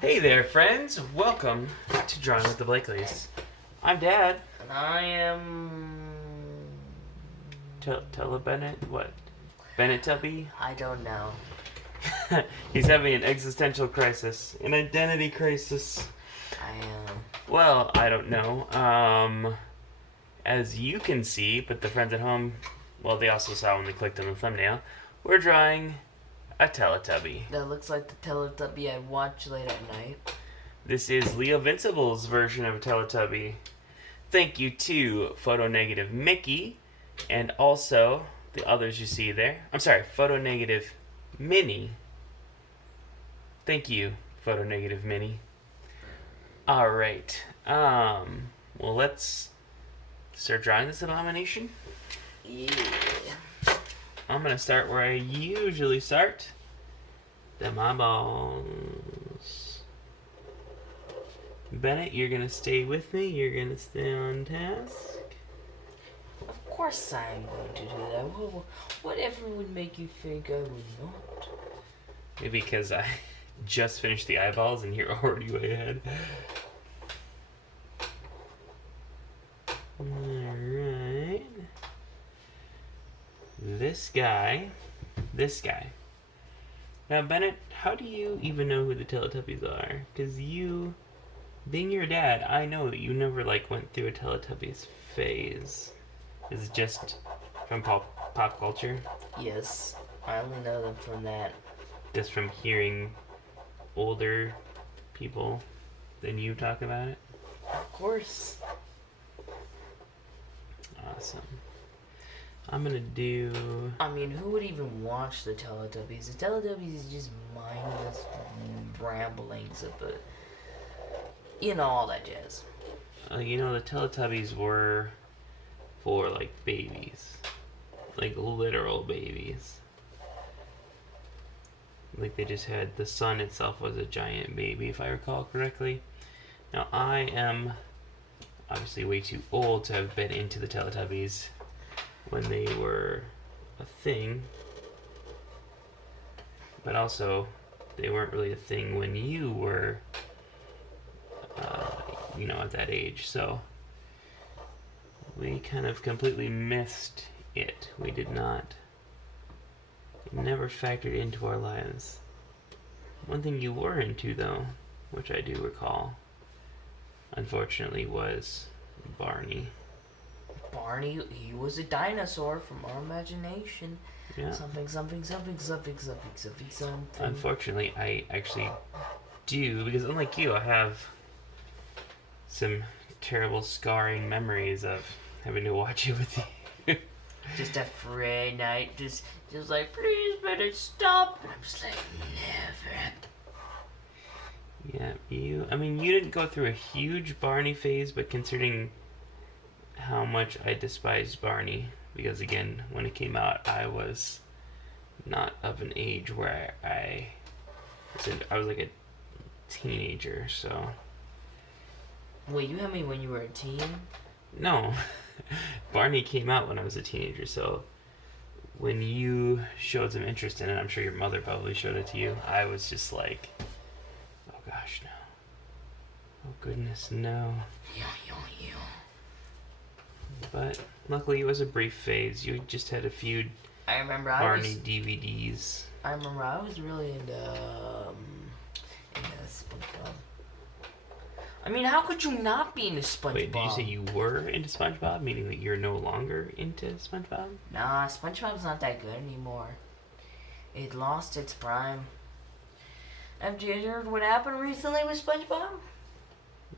Hey there, friends. Welcome to Drawing with the Blakleys. I'm Dad. And I am... Tell Bennett what? Bennett Tubbie? I don't know. He's having an existential crisis, an identity crisis. I am... Well, I don't know. As you can see, but the friends at home, well, they also saw when they clicked on the thumbnail, we're drawing a Tellytubbie. That looks like the Tellytubbie I watch late at night. This is Leovincible's version of Tellytubbie. Thank you to Photo Negative Mickey, and also the others you see there. I'm sorry, Photo Negative Minnie. Thank you, Photo Negative Minnie. Alright, well, let's start drawing this abomination. Yeah. I'm gonna start where I usually start. Them eyeballs. Bennett, you're gonna stay with me. You're gonna stay on task. Of course I'm going to do that. Whatever would make you think I would not? Maybe because I just finished the eyeballs and you're already way ahead. Alright. This guy. Now, Bennett, how do you even know who the Teletubbies are? Because you, being your dad, I know that you never, went through a Teletubbies phase. Is it just from pop culture? Yes. I only know them from that. Just from hearing older people than you talk about it? Of course. Awesome. I'm gonna do... I mean, who would even watch the Teletubbies? The Teletubbies is just mindless ramblings of the... You know, all that jazz. the Teletubbies were for, babies. Literal babies. They just had... The sun itself was a giant baby, if I recall correctly. Now, I am obviously way too old to have been into the Teletubbies when they were a thing, but also they weren't really a thing when you were at that age, so we kind of completely missed it. We did not, it never factored into our lives. One thing you were into, though, which I do recall, unfortunately, was Barney. Barney, he was a dinosaur from our imagination. Yeah. Something. Unfortunately, I actually do, because unlike you, I have some terrible scarring memories of having to watch it with you. Just a Friday night, just like, please, better stop. And I'm just like, never. Yeah, you didn't go through a huge Barney phase, but considering how much I despised Barney, because again, when it came out, I was not of an age where I was like a teenager, so... Wait, you had me when you were a teen? No. Barney came out when I was a teenager, so when you showed some interest in it, I'm sure your mother probably showed it to you, I was just like, oh gosh, no. Oh goodness, no. Yeah. But luckily it was a brief phase. You just had a few I remember Barney DVDs. I remember I was really into SpongeBob. I mean, how could you not be into SpongeBob? Wait, did you say you were into SpongeBob, meaning that you're no longer into SpongeBob? Nah, SpongeBob's not that good anymore. It lost its prime. Have you heard what happened recently with SpongeBob?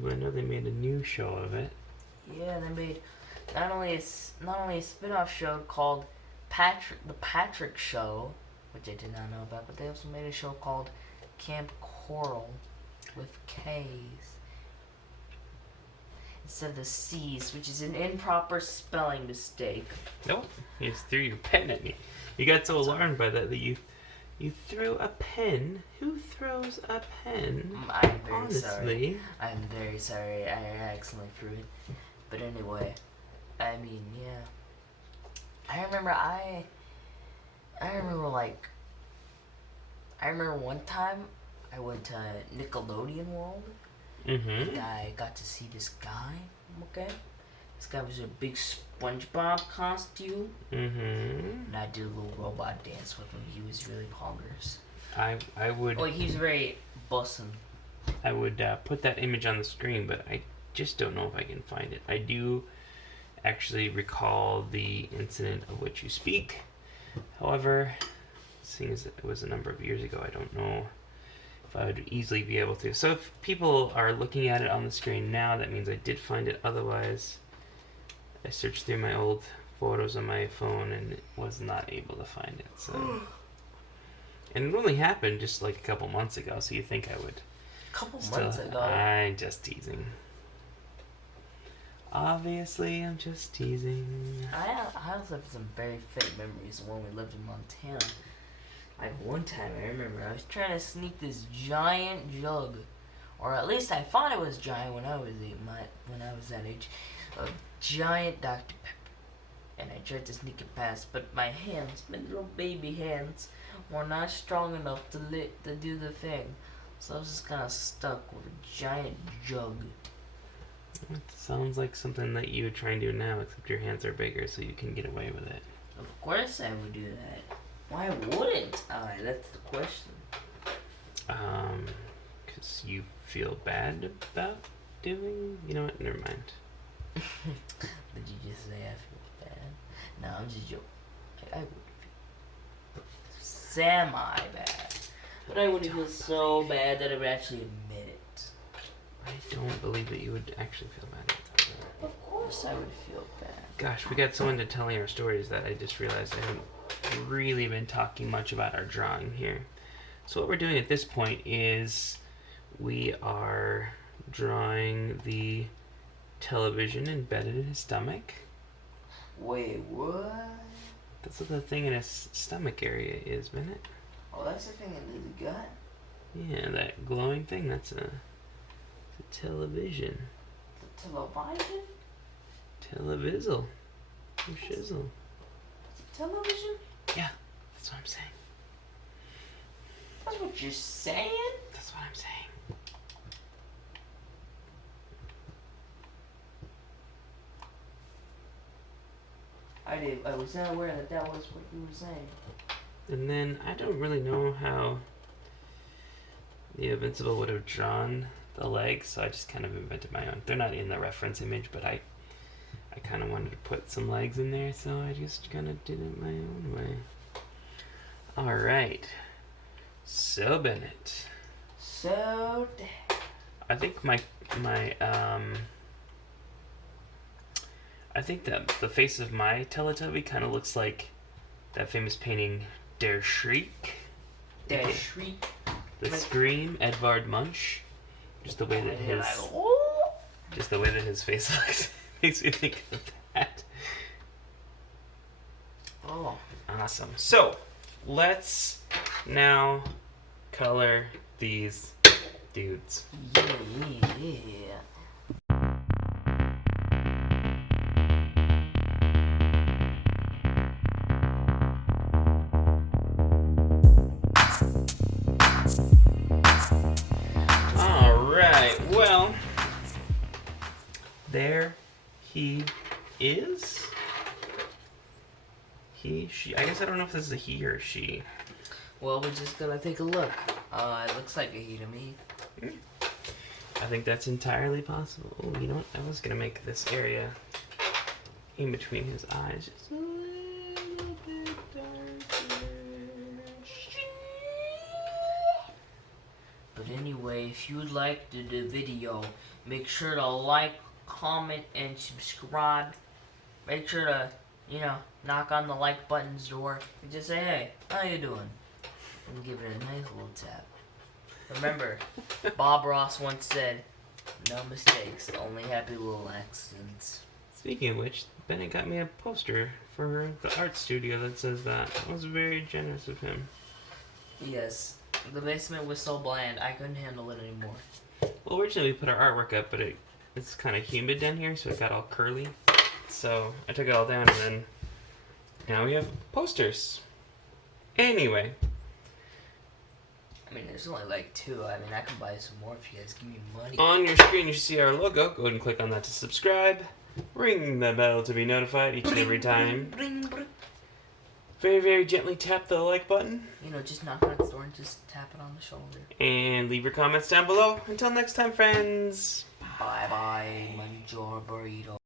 Well, I know they made a new show of it. Yeah, they made not only a spin-off show called The Patrick Show, which I did not know about, but they also made a show called Camp Coral with K's instead of the C's, which is an improper spelling mistake. Nope, you just threw your pen at me. You got so alarmed by that you threw a pen. Who throws a pen? I'm very Honestly. sorry. I'm very sorry. I accidentally threw it. But anyway, I mean, yeah. I remember one time I went to Nickelodeon World. Mm-hmm. And I got to see this guy. Okay. This guy was in a big SpongeBob costume. Mm-hmm. And I did a little robot dance with him. He was really poggers. I would. Oh, he was very bussin'. I would put that image on the screen, but I just don't know if I can find it. I do actually recall the incident of which you speak. However, seeing as it was a number of years ago, I don't know if I would easily be able to. So if people are looking at it on the screen now, that means I did find it. Otherwise, I searched through my old photos on my phone and was not able to find it. So, and it only happened just like a couple months ago, so you think I would. Couple months ago. I'm just teasing. Obviously, I'm just teasing. I also have some very fake memories of when we lived in Montana. Like one time, I remember I was trying to sneak this giant jug, or at least I thought it was giant when I was that age, a giant Dr. Pepper, and I tried to sneak it past, but my hands, my little baby hands, were not strong enough to do the thing. So I was just kind of stuck with a giant jug. It sounds like something that you would try and do now, except your hands are bigger, so you can get away with it. Of course I would do that. Why wouldn't I? That's the question. Because you feel bad about doing... You know what? Never mind. Did you just say I feel bad? No, I'm just joking. I would feel semi-bad. But I wouldn't feel so bad that I would actually admit it. I don't believe that you would actually feel bad about that. Of course I would feel bad. Gosh, we got so into telling our stories that I just realized I haven't really been talking much about our drawing here. So what we're doing at this point is we are drawing the television embedded in his stomach. Wait, what? That's what the thing in his stomach area is, Bennett. Oh, that's the thing in his gut? Yeah, that glowing thing, that's a television. The television? Televizzle. Or shizzle. Television? Yeah, that's what I'm saying. That's what you're saying? That's what I'm saying. I was not aware that was what you were saying. And then I don't really know how Leovincible would have drawn the legs, so I just kind of invented my own. They're not in the reference image, but I kind of wanted to put some legs in there, so I just kind of did it my own way. All right. So Bennett. So I think I think that the face of my Tellytubbie kind of looks like that famous painting Der Shriek. Der Shriek. The Scream, Edvard Munch. Just the way that his face looks makes me think of that. Oh. Awesome. So, let's now color these dudes. Yeah. Alright, well, there he is. He, she, I guess I don't know if this is a he or a she. Well, we're just gonna take a look. It looks like a he to me. I think that's entirely possible. Oh, you know what? I was gonna make this area in between his eyes just a little bit darker. But anyway, if you would like the video, make sure to like, comment, and subscribe. Make sure to, knock on the like button's door and just say, hey, how you doing? And give it a nice little tap. Remember, Bob Ross once said, no mistakes, only happy little accidents. Speaking of which, Bennett got me a poster for the art studio that says that. That was very generous of him. Yes, the basement was so bland, I couldn't handle it anymore. Well, originally we put our artwork up, but it's kind of humid down here, so it got all curly. So I took it all down, and then now we have posters. Anyway. I mean, there's only like 2. I mean, I can buy some more if you guys give me money. On your screen, you see our logo. Go ahead and click on that to subscribe. Ring the bell to be notified each and every time. Bring. Very, very gently tap the like button. You know, just knock on its door and just tap it on the shoulder. And leave your comments down below. Until next time, friends. Bye-bye. Mangiare burrito.